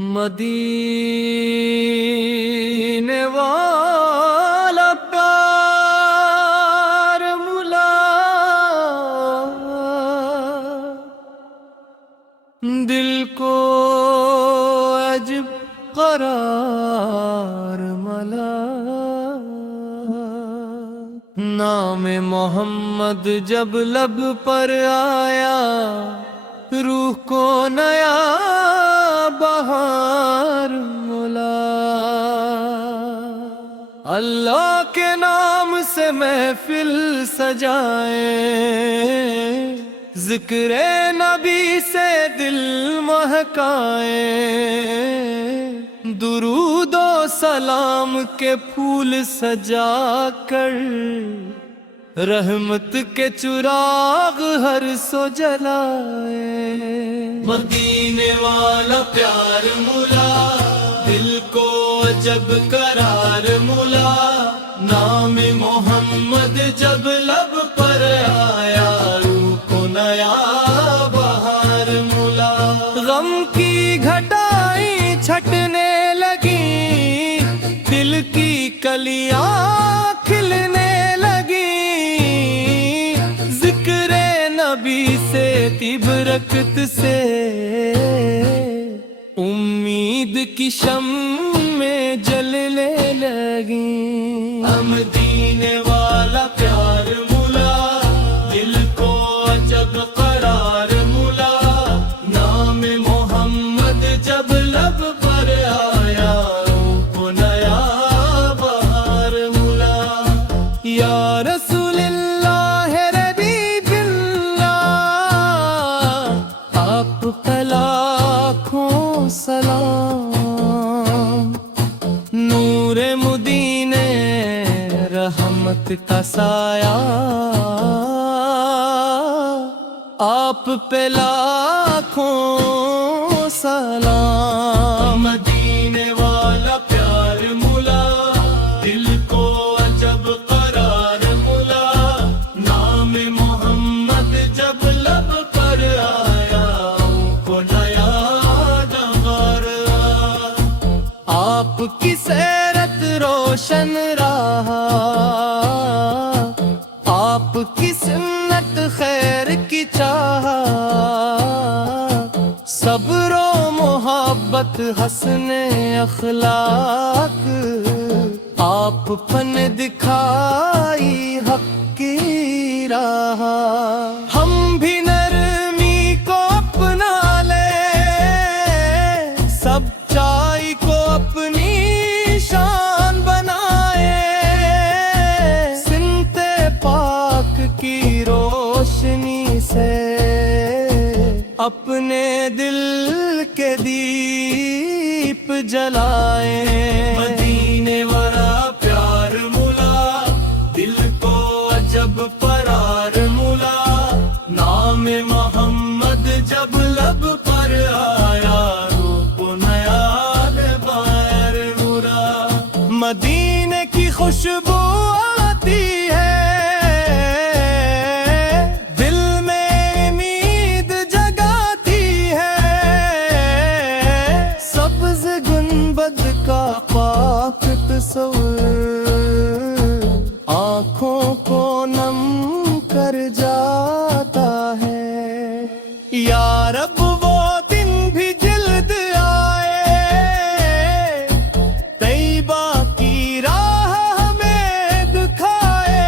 مدینے والا پیار ملا دل کو عجب قرار ملا، نام محمد جب لب پر آیا روح کو نیا بہار ملا۔ اللہ کے نام سے محفل سجائیں، ذکر نبی سے دل مہکائیں، درود و سلام کے پھول سجا کر رحمت کے چراغ ہر سو جلائے۔ مدینے والا پیار ملا دل کو عجب قرار ملا، نام محمد جب لب پر آیا روح کو نیا بہار ملا۔ غم کی گھٹائیں چھٹنے لگی، دل کی کلیاں کھلنے نبی سے طیب برکت سے امید کی شمع جلنے لگی۔ مدینے والا پیار ملا دل کو عجب قرار ملا، نام محمد جب لب پر آیا روح کو نیا بہار ملا۔ یا رسول اللہ لاکھوں سلام، نور مدینے رحمت کا سایہ، آپ پہ لاکھوں سلام۔ مدینے والا پیار ملا دل کو عجب قرار ملا، نام محمد جب لب پر آیا آپ کی سیرت روشن رہا، آپ کی سنت خیر کی چاہا، صبر و محبت حسن اخلاق، آپ پن دکھائی حق کی راہ۔ ہم بھی نرمی کو اپنا لے، سب چائی کو اپنی شان بنائے، سنت پاک کی روشنی سے اپنے دل کے دیپ جلائیں۔ مدینے والا پیار ملا دل کو عجب قرار ملا، نام محمد جب لب پر آیا روح کو نیا بہار ملا۔ مدینے کی خوشبو آتی ہے دل میں امید جگاتی ہے، سبز گنبد کا پاک تصور آنکھوں کو نم کر جاتا ہے۔ یا رب وہ دن بھی جلد آئے، طیبہ کی راہ ہمیں دکھائے،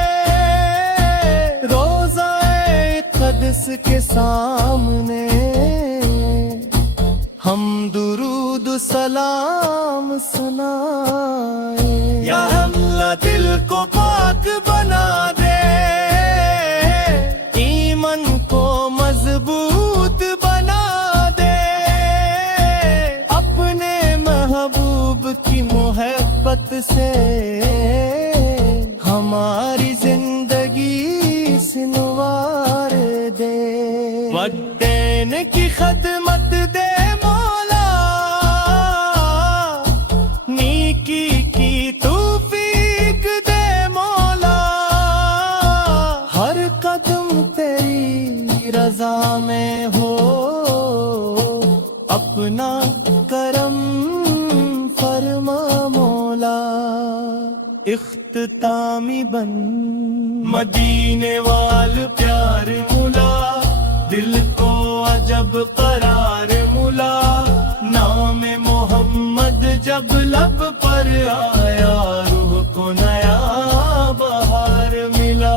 روضہ اقدس کے سامنے ہم درود سلام سنائیں۔ یا اللہ دل کو پاک بنا دے، ایمان کو مضبوط بنا دے، اپنے محبوب کی محبت سے ہماری زندگی سنوار دے۔ وطن کی خدمت دے مولا، نیکی کی توفیق دے مولا، ہر قدم تیری رضا میں ہو، اپنا کرم اختتامی بن مدینے وال پیار ملا دل کو عجب قرار ملا نام محمد جب لب پر آیا روح کو نیا بہار ملا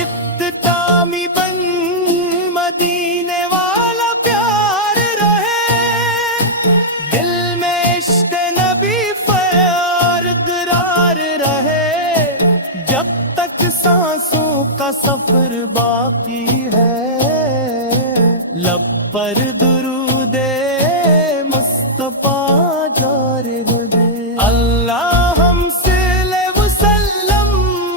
اختتامی بن مدینے والا پیار رہے دل میں عشق نبی فیار قرار رہے جب تک سانسوں کا سفر باقی ہے لب پر درود مصطفیٰ جاری رہے اللہ ہم صلی وسلم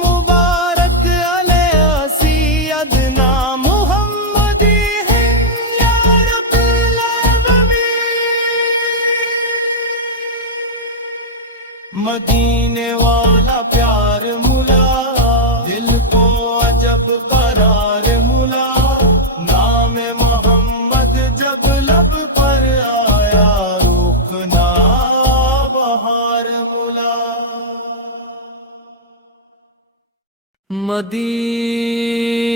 مبارک علیہ سیدنا محمدی ہے یا رب العالمین مدینے والا پیار ملا دل کو عجب قرار ملا نام محمد جب لب پر آیا روکنا بہار ملا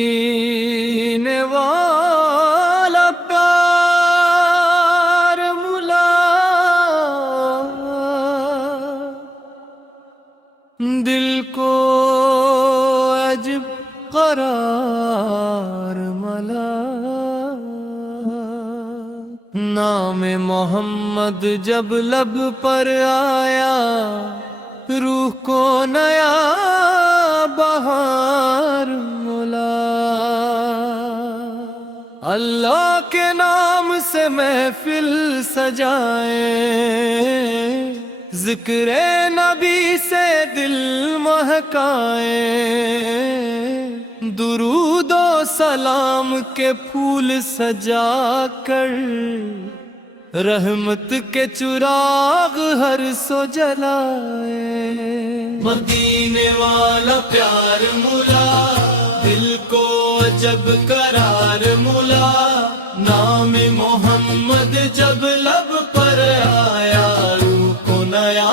مدینے والا پیار ملا دل کو عجب قرار ملا نام محمد جب لب پر آیا روح کو نیا بہار ملا اللہ کے نام سے محفل سجائیں ذکر نبی سے دل مہکائیں درود و سلام کے پھول سجا کر رحمت کے چراغ ہر سو جلائے مدینے والا پیار ملا دل کو عجب قرار ملا نام محمد جب لب پر آیا روح کو نیا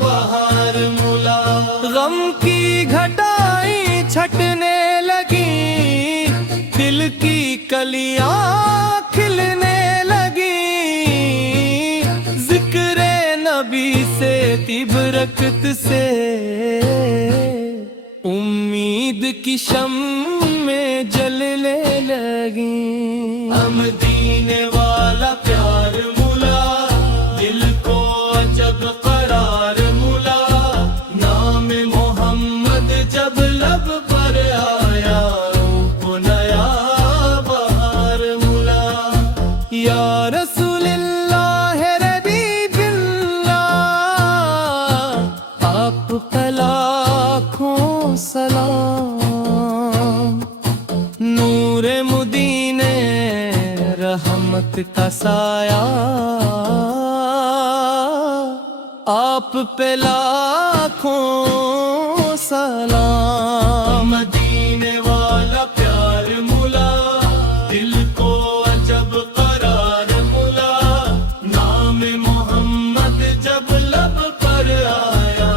بہار ملا غم کی گھٹائیں چھٹنے لگی دل کی کلیاں کھلنے لگی ذکر نبی سے طیب برکت سے امید کی شمع جلنے لگی مدینے والا پیار ملا دل کو عجب قرار ملا نام محمد جب لب پر آیا روح کو نیا بہار ملا یا رسول اللہ حبیب اللہ آپ کا لاکھوں سلام نور مدینے رحمت کا سایہ آپ پہ لاکھوں سلام مدینے والا پیار ملا دل کو عجب قرار ملا نام محمد جب لب پر آیا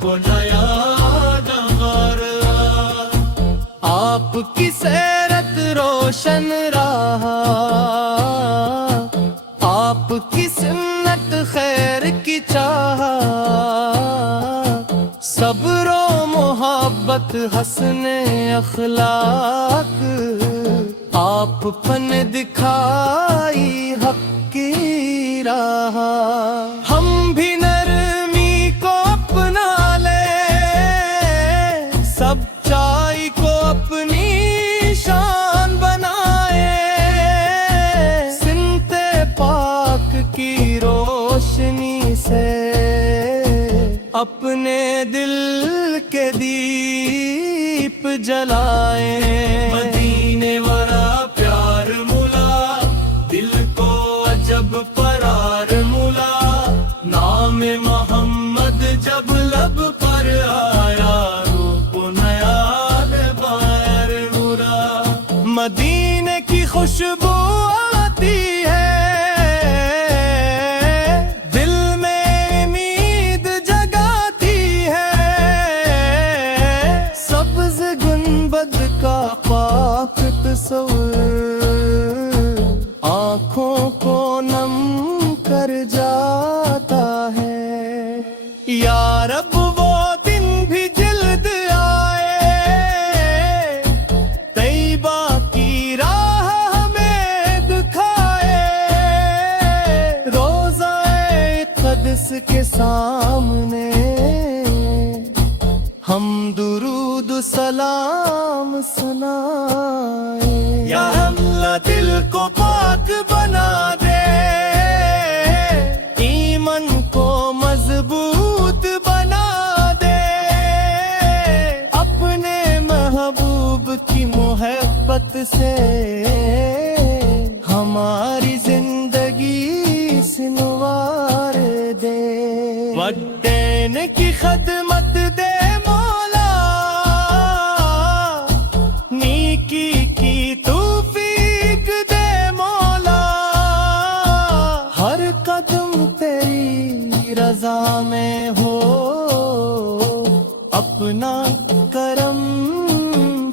کو نیا دغار آپ کی سیرت روشن رہا آپ کی سنت خیر کی چاہت صبر و محبت حسن اخلاق آپ پن دکھائی حق کی راہ ہم بھی نرمی کو اپنا لے سچائی کو اپنی شان بنائے سنت پاک کی روشنی سے اپنے دل کے دیپ جلائے مدینے والا پیار ملا دل کو عجب قرار ملا نام محمد جب لب پر آیا روح کو نیا بہار ملا مدینے کی خوشبو آتی ہے دل میں امید جگاتی ہے کر جاتا ہے۔ یا رب وہ دن بھی جلد آئے، طیبہ کی راہ ہمیں دکھائے، روضہ قدس کے سامنے ہم درود و سلام سنائیں۔ یا اللہ دل کو پاک بنا دے، ایمان کو مضبوط بنا دے، اپنے محبوب کی محبت سے ہماری زندگی سنوار دے۔ والدین کی خدمت دے مولا، نیکی کی توفیق دے مولا، ہر قدم تیری رضا میں ہو، اپنا کرم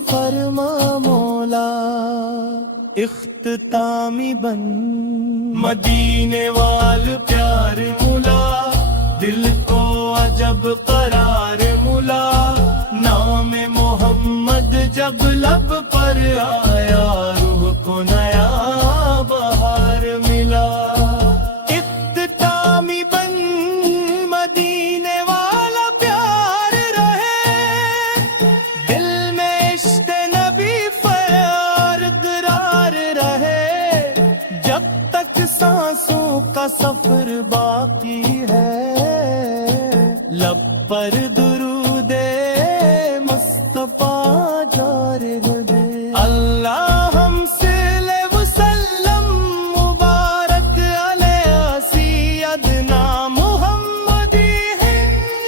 فرما مولا۔ اختتامی بند مدینے وال پیار مولا، دل کو عجب قرار مولا، نام محمد جب لب پر آیا، روح کو نیا بہار ملا۔ اختتامی بن مدینے والا پیار رہے، دل میں عشق نبی پیار قرار رہے، جب تک سانسوں کا سفر باقی ہے، لب پر درود مصطفیٰ جاری رہے۔ اللہ ہم صلی وسلم مبارک علیہ سیدنا محمد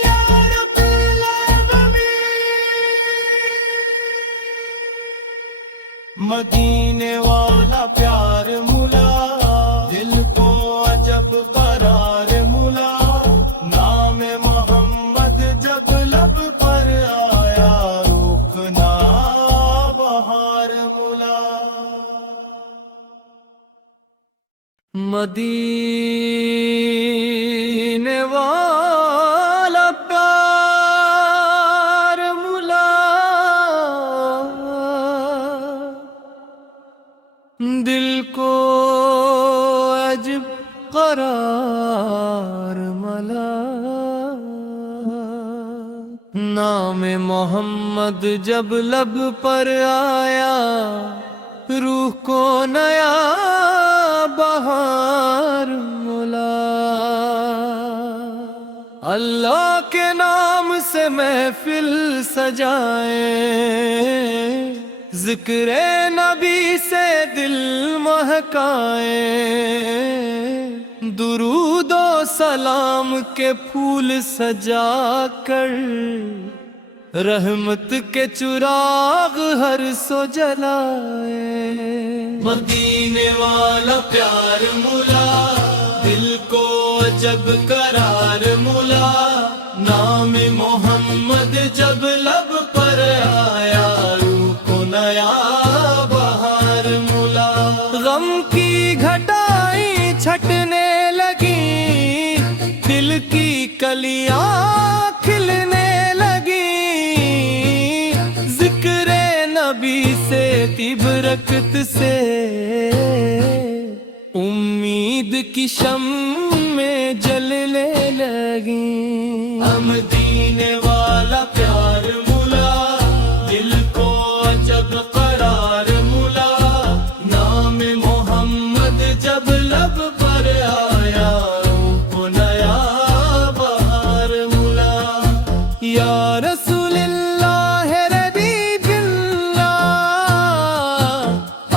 یا رب العالمین۔ مدینے والا پیار مولا، دل کو عجب قرار مولا، نام محمد جب لب پر آیا، روکنا بہار مولا۔ مدینے والا پیار مولا، دل کو عجب قرار ملا، نام محمد جب لب پر آیا، روح کو نیا بہار ملا۔ اللہ کے نام سے محفل سجائیں، ذکر نبی سے دل مہکائیں، درود و سلام کے پھول سجا کر، رحمت کے چراغ ہر سو جلائے۔ مدینے والا پیار مولا، دل کو عجب قرار مولا، نام محمد جب لب پر آیا، روح کو نیا بہار مولا۔ غم کی گھٹائیں چھٹنے لگی، دل کی کلیاں کھلنے لگی، ذکر نبی سے طیب برکت سے، امید کی شمع جلنے لگی۔ مدینے والا پیار مولا، دل کو عجب قرار مولا، نام محمد جب لب پر آیا، روح کو نیا بہار مولا۔ یا رسول اللہ ربیب اللہ،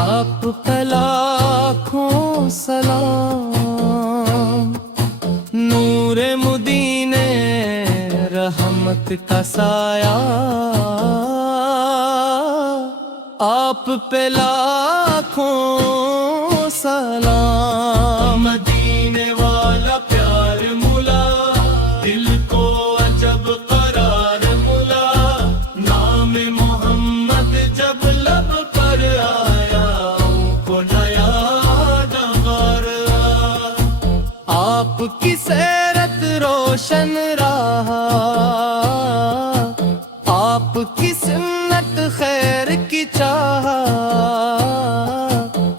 آپ کا لاکھوں سلام، نور مدینے رحمت کا سایہ، آپ پہ لاکھوں سلام۔ مدینے والا پیار مولا، دل کو عجب قرار مولا، نام محمد جب لب پر آیا، کو نیا بہار آپ کی سیرت روشن رہا، آپ کی سنت خیر کی چاہ،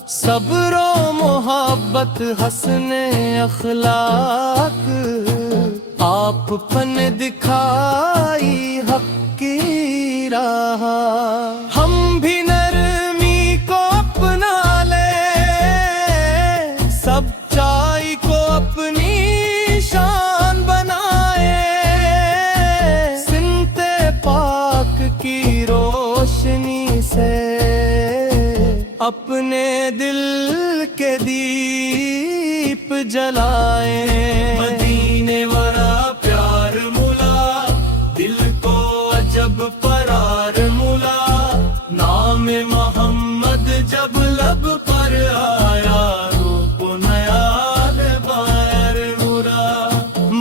صبر و محبت حسن اخلاق، آپ پن دکھائی حق کی راہ۔ ہم بھی نرمی کو اپنا لیں، سچائی کو اپنی شان بنائے، سنت پاک کی روشنی سے اپنے دل کے دیپ جلائیں۔ مدینے ورا پیار ملا، دل کو عجب قرار ملا، نام محمد جب لب پر آیا، روپ نیا باہر مرا۔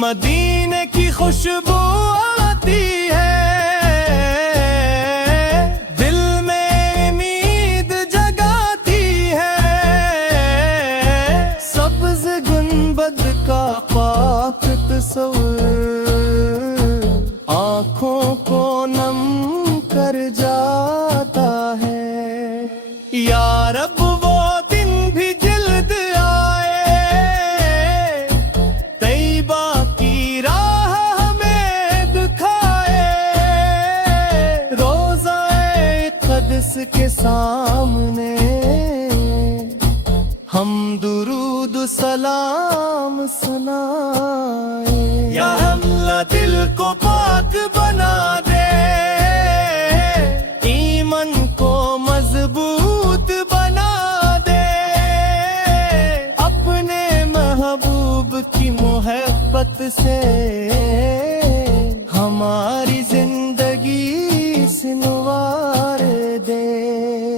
مدینے کی خوشبو آتی ہے، دل میں امید جگاتی ہے، سبز گنبد کا پاک تصور آنکھوں کو نم کر جاتا ہے۔ یا رب وہ دن بھی جلد آئے، طیبہ کی راہ ہمیں دکھائے، روضہ قدس کے سامنے ہم درود سلام سنائیں۔ یا اللہ دل کو پاک بنا دے، ایمان کو مضبوط بنا دے، اپنے محبوب کی محبت سے ہماری زندگی سنوار دے۔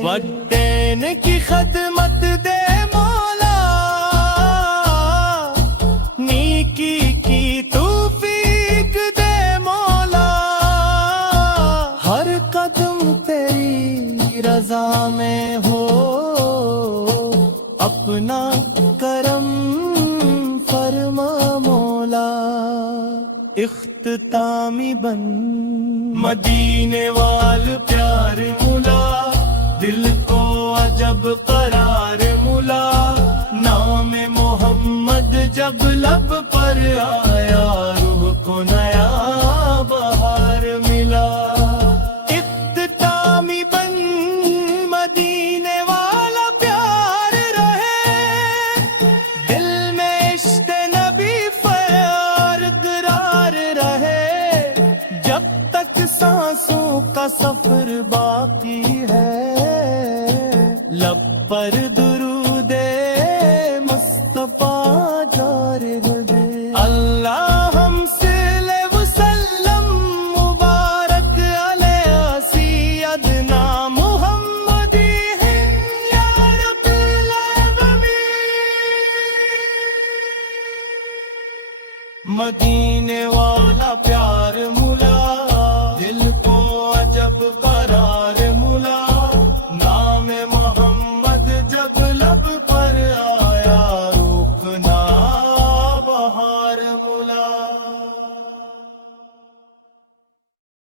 وقتین کی خدمت دے مولا، نیکی کی توفیق دے مولا، ہر قدم تیری رضا میں ہو، اپنا کرم فرما مولا۔ اختتامی بن مدینے وال پیار ملا، دل کو عجب قرار ملا، نام محمد جب لب پر آیا، روح کو نیا بہار ملا۔ اختتامی بن مدینے والا پیار رہے، دل میں عشق نبی پیار قرار رہے، جب تک سانسوں کا سفر باقی ہے، لب پر درود مصطفیٰ جاری رہے۔ اللہ ہم صلی وسلم مبارک علیہ سیدنا محمدی یا رب العالمین۔ مدینے والا پیار